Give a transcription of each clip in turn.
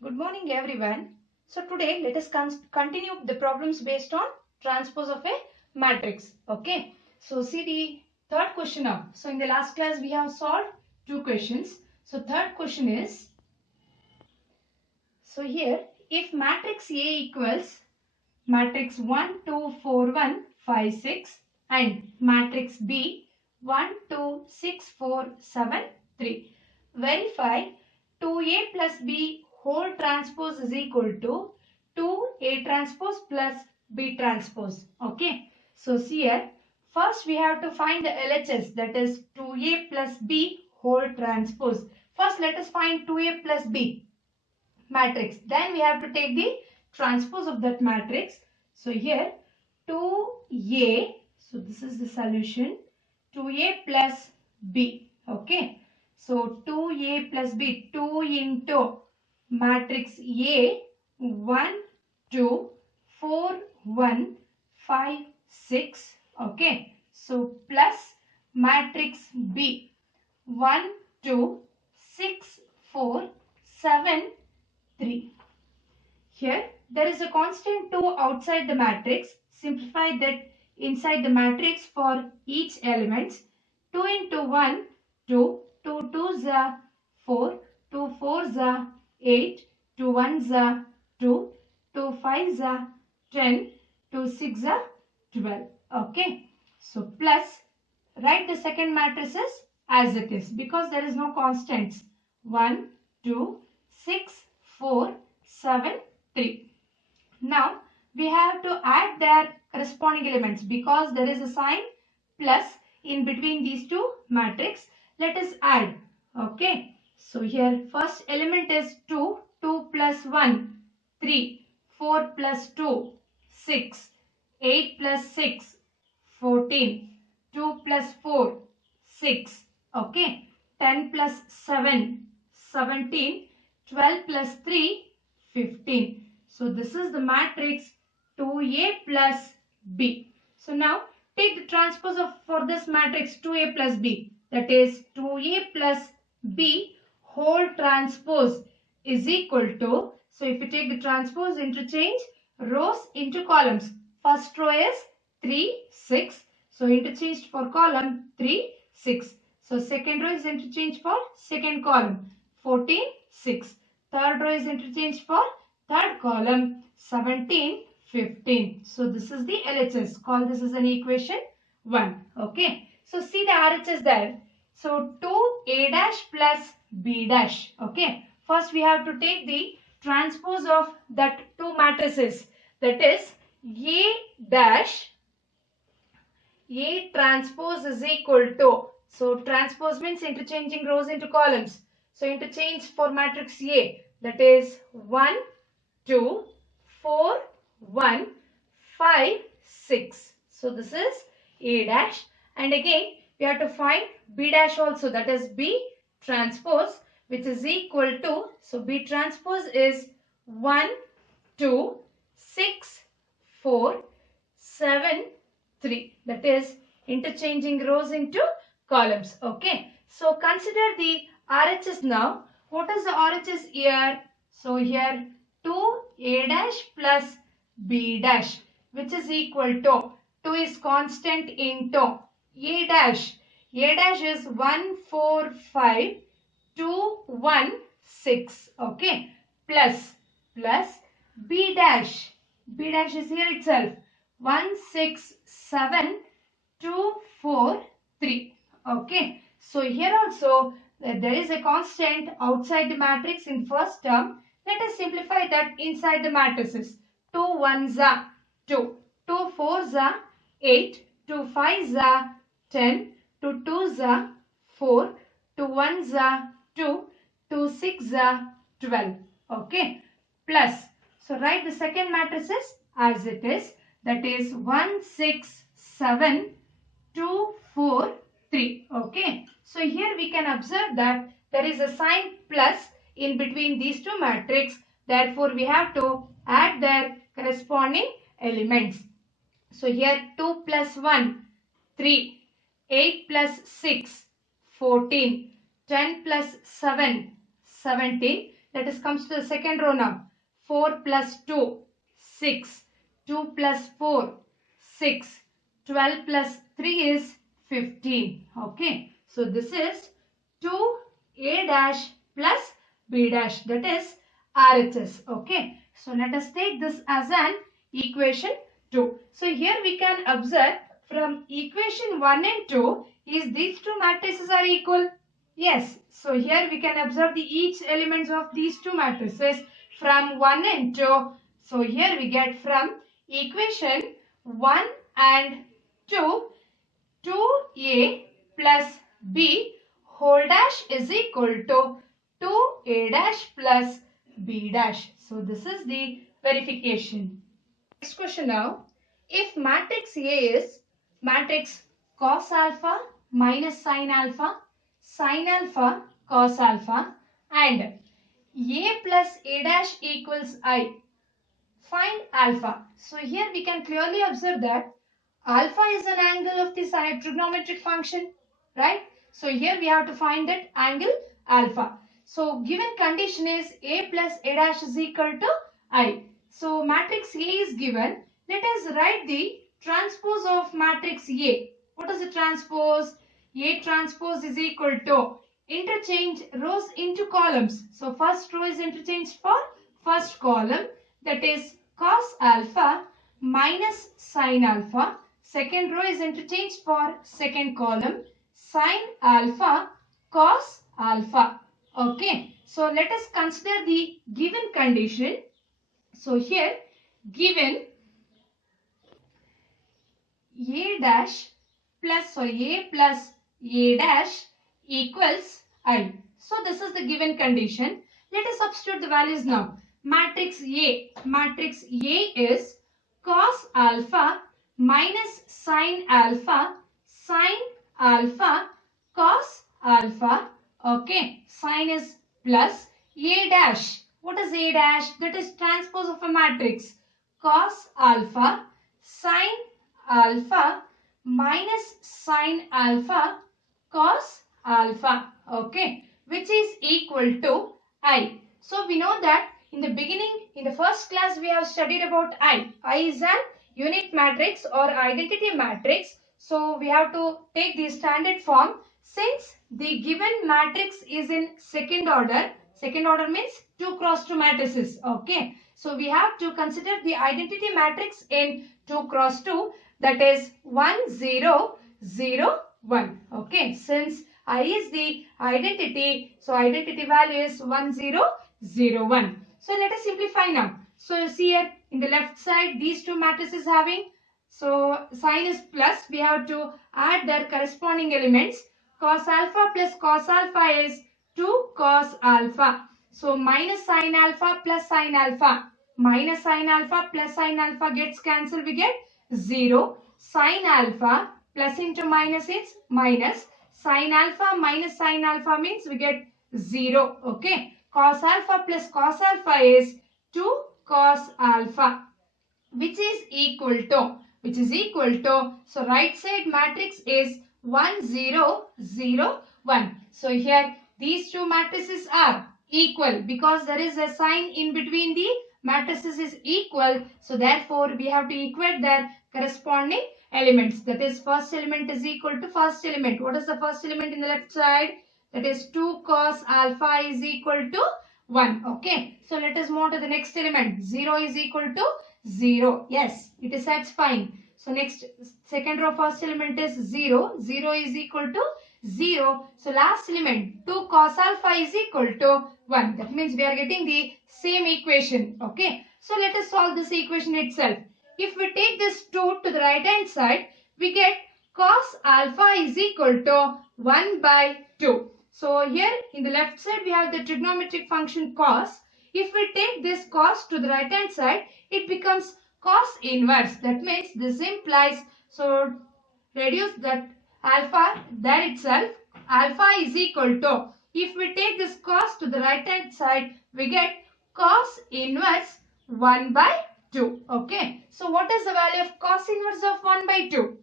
Good morning everyone. So today let us continue the problems based on transpose of a matrix. Okay. So see the third question now. So in the last class we have solved two questions. So third question is, so here if matrix A equals matrix 1, 2, 4, 1, 5, 6 and matrix B 1, 2, 6, 4, 7, 3. Verify 2A plus B whole transpose is equal to 2A transpose plus B transpose. Okay. So see here, first we have to find the LHS, that is 2A plus B whole transpose. First let us find 2A plus B matrix. Then we have to take the transpose of that matrix. So here 2A, so this is the solution, 2A plus B. Okay. So 2A plus B, 2 into matrix A, 1, 2, 4, 1, 5, 6. Okay. So plus matrix B, 1, 2, 6, 4, 7, 3. Here there is a constant 2 outside the matrix. Simplify that inside the matrix for each element. 2 into 1, 2, 2 2s are 4, 2 4s are 8, 2 1s are 2, 2 5s are 10, 2 6s are 12. Okay. So plus, write the second matrices as it is because there is no constants. 1, 2, 6, 4, 7, 3. Now we have to add their corresponding elements because there is a sign plus in between these two matrix. Let us add. Okay. So here first element is 2. 2 plus 1, 3. 4 plus 2, 6. 8 plus 6, 14. 2 plus 4, 6. Okay. 10 plus 7, 17. 12 plus 3, 15. So this is the matrix 2A plus B. So now take the transpose of for this matrix 2A plus B, that is 2A plus B whole transpose is equal to, so if you take the transpose, interchange rows into columns. First row is 3, 6. So interchanged for column 3, 6. So second row is interchanged for second column 14, 6. Third row is interchanged for third column 17, 15. So this is the LHS. Call this as an equation 1. Okay. So see the RHS there. So 2A dash plus B dash. Okay. First we have to take the transpose of that two matrices. That is A dash A transpose is equal to. So transpose means interchanging rows into columns. So interchange for matrix A, that is 1, 2, 4, 1, 5, 6. So this is A dash. And again we have to find B dash also, that is B transpose, which is equal to, so B transpose is 1, 2, 6, 4, 7, 3. That is interchanging rows into columns. Okay. So consider the RHS now. What is the RHS here? So here 2A dash plus B dash, which is equal to 2 is constant into A dash. A dash is 1, 4, 5, 2, 1, 6. Okay. Plus B dash. B dash is here itself. 1, 6, 7, 2, 4, 3. Okay. So here also there is a constant outside the matrix in first term. Let us simplify that inside the matrices. 2 1s are 2. 2 4s are 8. 2 5s are 10. 2 2s are 4. 2 1s are 2. 2 6s are 12. Okay. Plus. So write the second matrices as it is. That is 1, 6, 7, 2, 4, 3. Okay. So here we can observe that there is a sign plus in between these two matrices. Therefore, we have to add their corresponding elements. So here 2 plus 1, 3. 8 plus 6, 14. 10 plus 7, 17. Let us come to the second row now. 4 plus 2, 6. 2 plus 4, 6. 12 plus 3 is 15. Okay. So this is 2a dash plus b dash, that is RHS. Okay. So let us take this as an equation 2. So here we can observe from equation 1 and 2 is these two matrices are equal. Yes. So here we can observe the each elements of these two matrices from 1 and 2. So here we get from equation 1 and 2, 2a plus b whole dash is equal to 2a dash plus b dash. So this is the verification. Next question now. If matrix A is matrix cos alpha minus sin alpha, cos alpha, and A plus A dash equals I, find alpha. So here we can clearly observe that alpha is an angle of the trigonometric function, right? So here we have to find that angle alpha. So given condition is A plus A dash is equal to I. So matrix A is given. Let us write the transpose of matrix A. What is the transpose? A transpose is equal to interchange rows into columns. So first row is interchanged for first column, that is cos alpha minus sin alpha. Second row is interchanged for second column, sin alpha cos alpha. Okay. So let us consider the given condition. So here given A plus A dash equals I. So this is the given condition. Let us substitute the values now. Matrix A is cos alpha minus sin alpha, cos alpha. Okay, sin is plus A dash. What is A dash? That is transpose of a matrix. Cos alpha sin alpha minus sin alpha cos alpha, okay, which is equal to I. So we know that in the beginning, in the first class, we have studied about I. I is an unit matrix or identity matrix. So we have to take the standard form. Since the given matrix is in second order means 2 cross 2 matrices, okay. So we have to consider the identity matrix in 2 cross 2, that is 1 0 0 1. Okay, since I is the identity, so identity value is 1 0 0 1. So let us simplify now. So you see here in the left side these two matrices having, so sign is plus, we have to add their corresponding elements. Cos alpha plus cos alpha is 2 cos alpha. So minus sin alpha plus sin alpha. Minus sin alpha plus sin alpha gets cancelled, we get 0. Sin alpha plus into minus is minus. Sin alpha minus sin alpha means we get 0. Okay. Cos alpha plus cos alpha is 2 cos alpha, which is equal to, so right side matrix is 1 0 0 1. So here these two matrices are equal because there is a sign in between the matrices is equal. So therefore we have to equate their corresponding elements. That is first element is equal to first element. What is the first element in the left side? That is 2 cos alpha is equal to 1. Okay. So let us move on to the next element. 0 is equal to 0. Yes, it is satisfying. So next second row first element is 0. 0 is equal to 0. So last element 2 cos alpha is equal to 1. That means we are getting the same equation. Okay. So let us solve this equation itself. If we take this 2 to the right hand side, we get cos alpha is equal to 1 by 2. So here in the left side we have the trigonometric function cos. If we take this cos to the right hand side, it becomes cos inverse. That means this implies, so reduce that alpha there itself, alpha is equal to, if we take this cos to the right hand side, we get cos inverse 1 by 2. Okay. So what is the value of cos inverse of 1 by 2?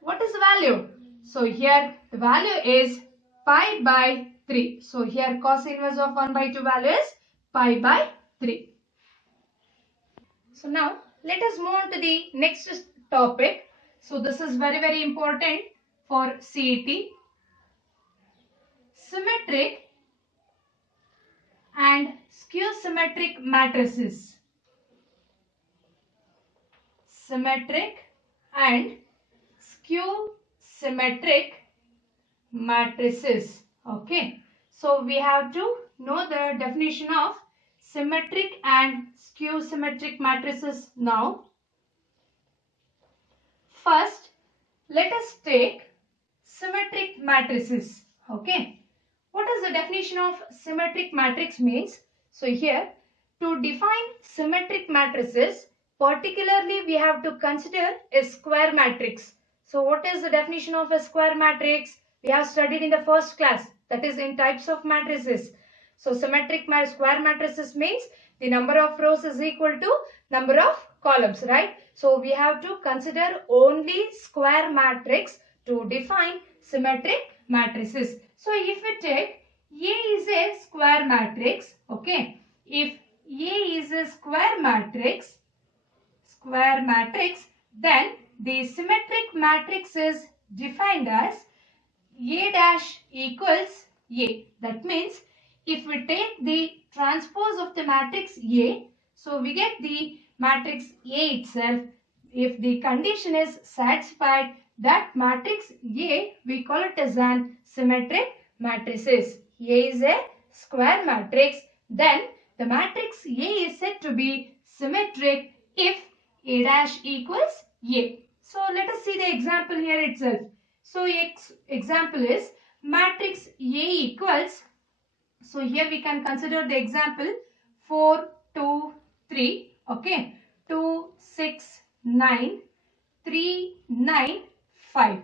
What is the value? So here the value is pi by 3. So here cos inverse of 1 by 2 value is pi by 3. So now let us move on to the next topic. So this is very important for CET. Symmetric and skew symmetric matrices. Symmetric and skew symmetric matrices. Okay. So we have to know the definition of symmetric and skew symmetric matrices now. First, let us take symmetric matrices. Okay. What is the definition of symmetric matrix means? So here, to define symmetric matrices, particularly we have to consider a square matrix. So what is the definition of a square matrix? We have studied in the first class, that is in types of matrices. So symmetric square matrices means the number of rows is equal to number of columns, right? So we have to consider only square matrix to define symmetric matrices. So if we take A is a square matrix, okay, if A is a square matrix, then the symmetric matrix is defined as A dash equals A. That means if we take the transpose of the matrix A, so we get the matrix A itself. If the condition is satisfied, that matrix A, we call it as an symmetric matrices. A is a square matrix, then the matrix A is said to be symmetric if A dash equals A. So let us see the example here itself. So example is matrix A equals, so here we can consider the example 4, 2, 3, okay, 2, 6, 9, 3, 9, 5,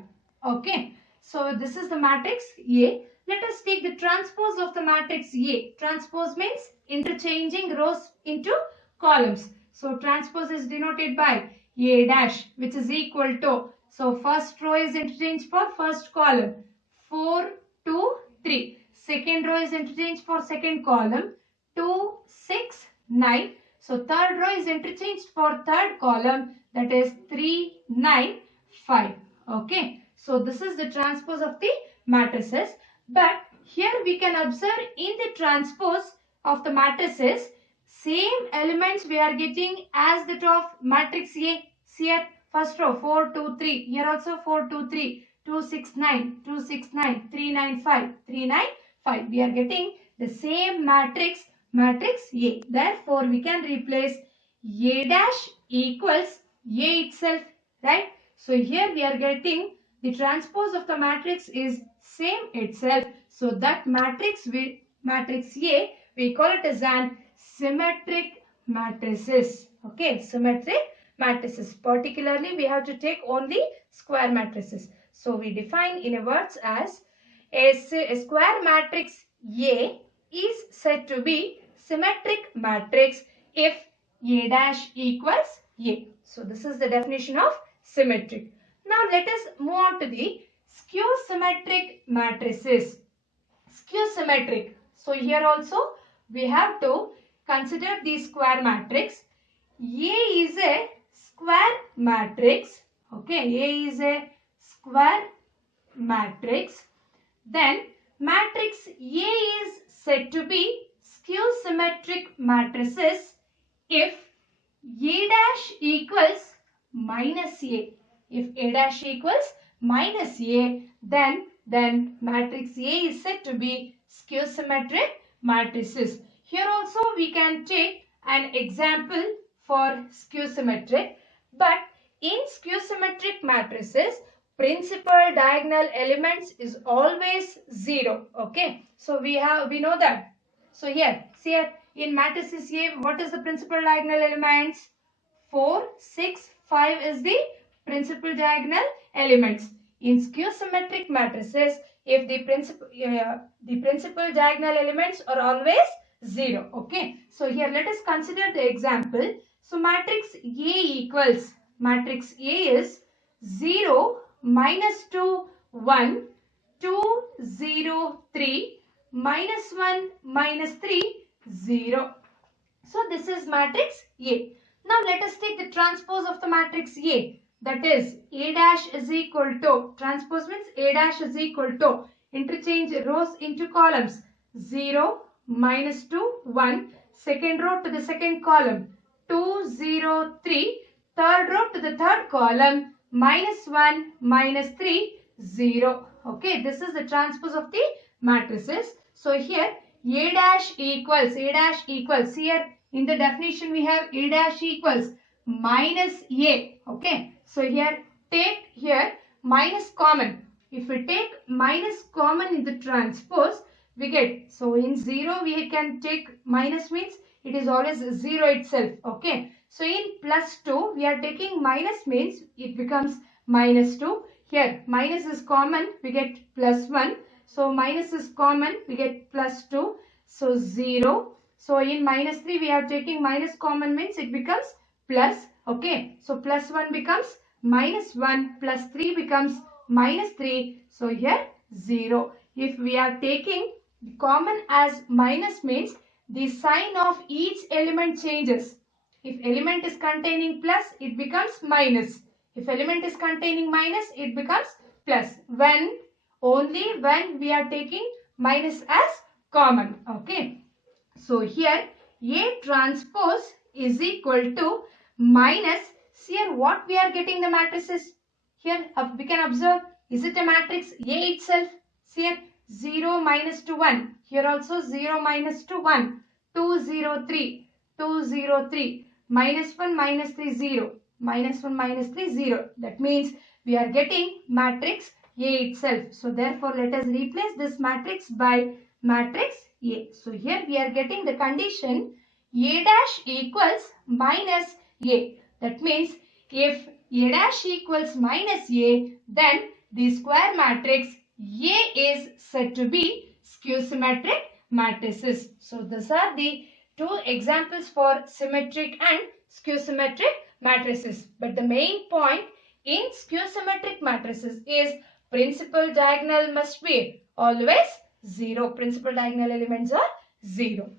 okay. So this is the matrix A. Let us take the transpose of the matrix A. Transpose means interchanging rows into columns. So transpose is denoted by A dash, which is equal to, so first row is interchanged for first column, 4, 2, 3. Second row is interchanged for second column, 2, 6, 9. So third row is interchanged for third column, that is 3, 9, 5. Okay. So this is the transpose of the matrices. But here we can observe in the transpose of the matrices, same elements we are getting as that of matrix A. Here first row 4, 2, 3. Here also 4, 2, 3. 2, 6, 9. 2, 6, 9. 3, 9, 5. 3, 9, 5. We are getting the same matrix A. Therefore, we can replace A dash equals A itself, right? So here we are getting the transpose of the matrix is same itself. So that matrix A, we call it as an symmetric matrices. Okay, symmetric matrices. Particularly, we have to take only square matrices. So we define in a words as a square matrix A is said to be symmetric matrix if A dash equals A. So this is the definition of symmetric. Now let us move on to the skew symmetric matrices. Skew symmetric. So here also we have to consider the square matrix. A is a square matrix. Okay, A is a square matrix. Then matrix A is said to be skew symmetric matrices if A dash equals minus A. If A dash equals minus A, then matrix A is said to be skew symmetric matrices. Here also we can take an example for skew symmetric, but in skew symmetric matrices, principal diagonal elements is always 0. Okay, so we know that. So here, see here in matrices A, what is the principal diagonal elements? 4, 6, 5 is the principal diagonal elements. In skew symmetric matrices, if the principal diagonal elements are always 0. Okay, so here let us consider the example. So matrix A equals, matrix A is 0, minus 2, 1, 2, 0, 3, minus 1, minus 3, 0. So this is matrix A. Now let us take the transpose of the matrix A. That is A dash is equal to, transpose means A dash is equal to, interchange rows into columns, 0, minus 2, 1, second row to the second column, 2, 0, 3, third row to the third column, minus 1, minus 3, 0. Okay, this is the transpose of the matrices. So here A dash equals, here in the definition we have A dash equals minus A. Okay, so here take here minus common. If we take minus common in the transpose, we get, so in 0 we can take minus means it is always 0 itself. Okay, so in plus 2 we are taking minus means it becomes minus 2. Here minus is common, we get plus 1. So minus is common, we get plus 2. So 0. So in minus 3 we are taking minus common means it becomes plus. Okay, so plus 1 becomes minus 1, plus 3 becomes minus 3. So here 0. If we are taking common as minus means the sign of each element changes. If element is containing plus, it becomes minus. If element is containing minus, it becomes plus. Only when we are taking minus as common. Okay. So here A transpose is equal to minus. Here what we are getting the matrices. Here we can observe, is it a matrix A itself? Here 0 minus to 1. Here also 0 minus to 1. 2 0 3. 2 0 3. Minus 1 minus 3 0. Minus 1 minus 3 0. That means we are getting matrix A itself. So therefore let us replace this matrix by matrix A. So here we are getting the condition A dash equals minus A. That means if A dash equals minus A, then the square matrix A is said to be skew symmetric matrices. So these are the two examples for symmetric and skew symmetric matrices. But the main point in skew symmetric matrices is principal diagonal must be always 0. Principal diagonal elements are 0.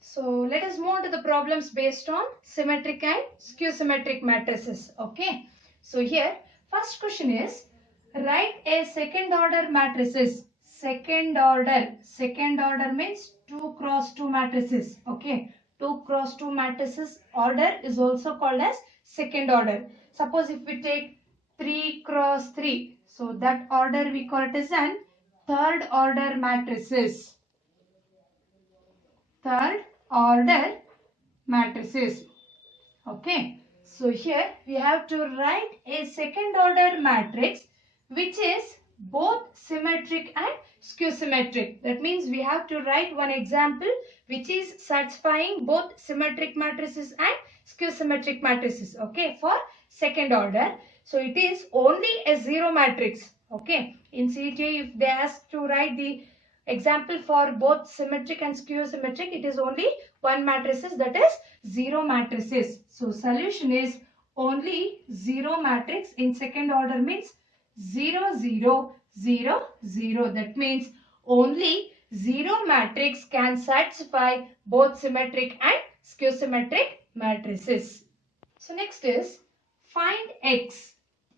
So let us move on to the problems based on symmetric and skew symmetric matrices. Okay. So here first question is, write a second order matrices. Second order means 2 cross 2 matrices. Okay. 2 cross 2 matrices order is also called as second order. Suppose if we take 3 cross 3. So that order we call it as an third order matrices. Third order matrices. Okay. So here we have to write a second order matrix which is both symmetric and skew symmetric. That means we have to write one example which is satisfying both symmetric matrices and skew symmetric matrices. Okay. For second order. So it is only a 0 matrix. Okay. In CTA if they ask to write the example for both symmetric and skew symmetric, it is only one matrices, that is 0 matrices. So solution is only 0 matrix in second order means 0 0 0 0. That means only 0 matrix can satisfy both symmetric and skew symmetric matrices. So next is find x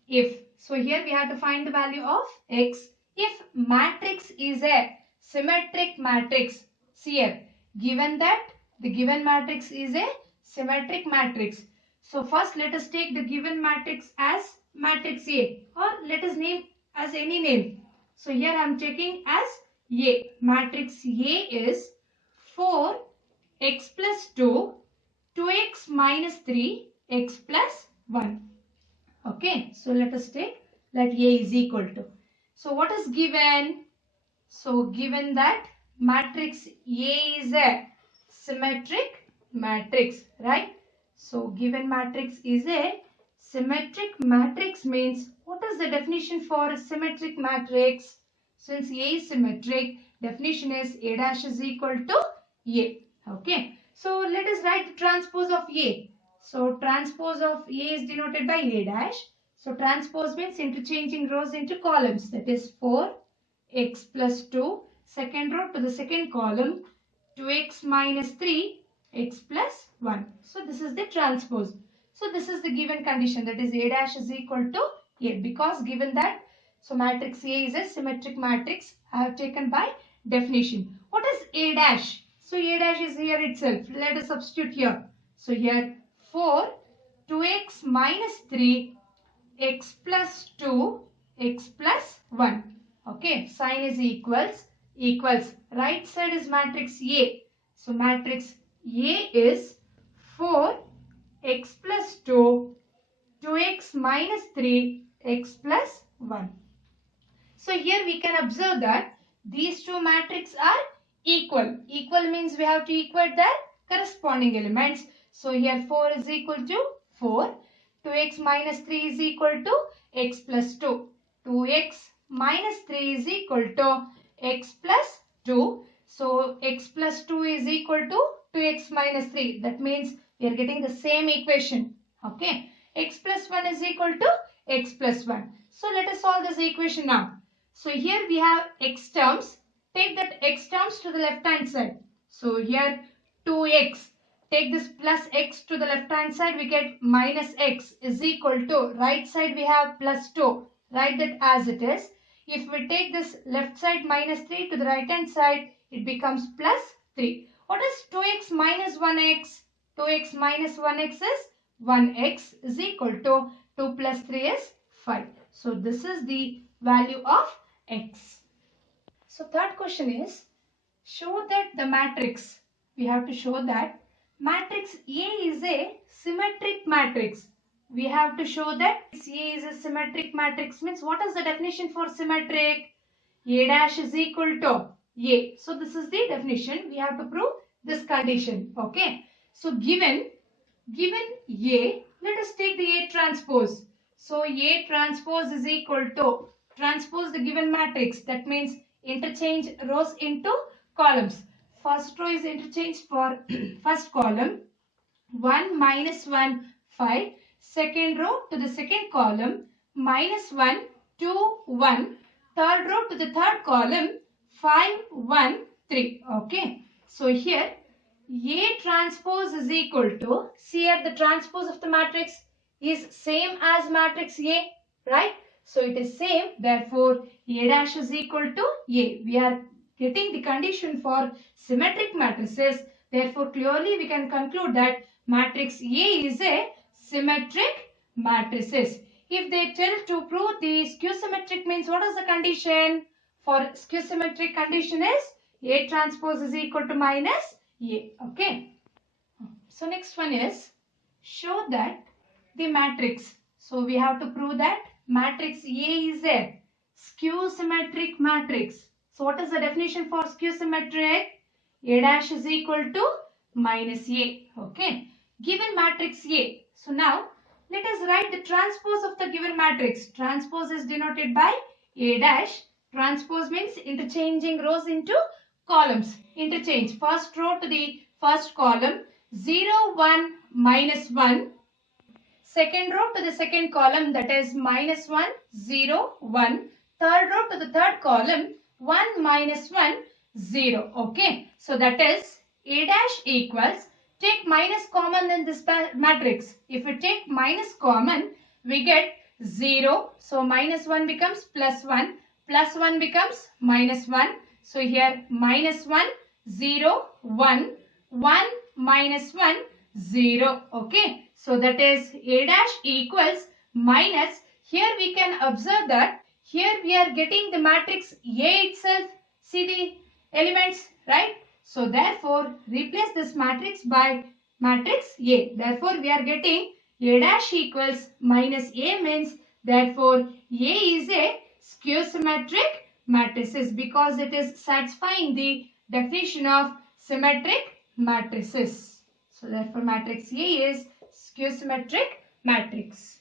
if. So here we have to find the value of x if matrix is a symmetric matrix. See here, given that the given matrix is a symmetric matrix. So first let us take the given matrix as matrix A, or let us name as any name. So here I am taking as A. Matrix A is 4x plus 2, 2x minus 3, x plus 1. Okay, so let us take let A is equal to. So what is given? So given that matrix A is a symmetric matrix, right? So given matrix is a symmetric matrix means, what is the definition for a symmetric matrix? Since A is symmetric, definition is A dash is equal to A. Okay. So let us write the transpose of A. So transpose of A is denoted by A dash. So transpose means interchanging rows into columns. That is 4 x plus 2, second row to the second column, 2x minus 3, x plus 1. So this is the transpose. So this is the given condition, that is A dash is equal to A, because given that, so matrix A is a symmetric matrix. I have taken by definition. What is A dash? So A dash is here itself. Let us substitute here. So here 4, 2x minus 3, x plus 2, x plus 1. Okay, sign is equals. Right side is matrix A. So matrix A is 4, x plus 2, 2x minus 3, x plus 1. So here we can observe that these two matrices are equal. Equal means we have to equate their corresponding elements. So here 4 is equal to 4. 2x minus 3 is equal to x plus 2. 2x minus 3 is equal to x plus 2. So x plus 2 is equal to 2x minus 3. That means we are getting the same equation. Okay. X plus 1 is equal to x plus 1. So let us solve this equation now. So here we have x terms. Take that x terms to the left hand side. So here 2x. Take this plus x to the left hand side. We get minus x is equal to, right side we have plus 2. Write that as it is. If we take this left side minus 3 to the right hand side, it becomes plus 3. What is 2x minus 1x? 2x minus 1x is 1x is equal to 2 plus 3 is 5. So this is the value of x. So third question is, show that the matrix, we have to show that matrix A is a symmetric matrix. We have to show that A is a symmetric matrix, means what is the definition for symmetric? A dash is equal to A. So this is the definition. We have to prove this condition. Okay. So given A, let us take the A transpose. So A transpose is equal to, transpose the given matrix. That means interchange rows into columns. First row is interchanged for first column. 1 minus 1, 5. Second row to the second column. Minus 1, 2, 1. Third row to the third column. 5, 1, 3. Okay. So here A transpose is equal to, see here the transpose of the matrix is same as matrix A, right? So it is same, therefore A dash is equal to A. We are getting the condition for symmetric matrices, therefore clearly we can conclude that matrix A is a symmetric matrices. If they tell to prove the skew symmetric, means what is the condition? For skew symmetric condition is A transpose is equal to minus A. Okay. So next one is, show that the matrix. So we have to prove that matrix A is a skew symmetric matrix. So what is the definition for skew symmetric? A dash is equal to minus A. Okay. Given matrix A. So now let us write the transpose of the given matrix. Transpose is denoted by A dash. Transpose means interchanging rows into columns. Interchange first row to the first column. 0, 1, minus 1. Second row to the second column, that is minus 1, 0, 1. Third row to the third column, 1, minus 1, 0. Okay. So that is A dash equals, take minus common in this matrix. If we take minus common, we get 0. So minus 1 becomes plus 1. Plus 1 becomes minus 1. So here minus 1, 0, 1. 1 minus 1, 0. Okay. So that is A dash equals minus. Here we can observe that here we are getting the matrix A itself. See the elements, right? So therefore replace this matrix by matrix A. Therefore we are getting A dash equals minus A, means therefore A is a skew symmetric matrices because it is satisfying the definition of symmetric matrices. So therefore matrix A is skew symmetric matrix.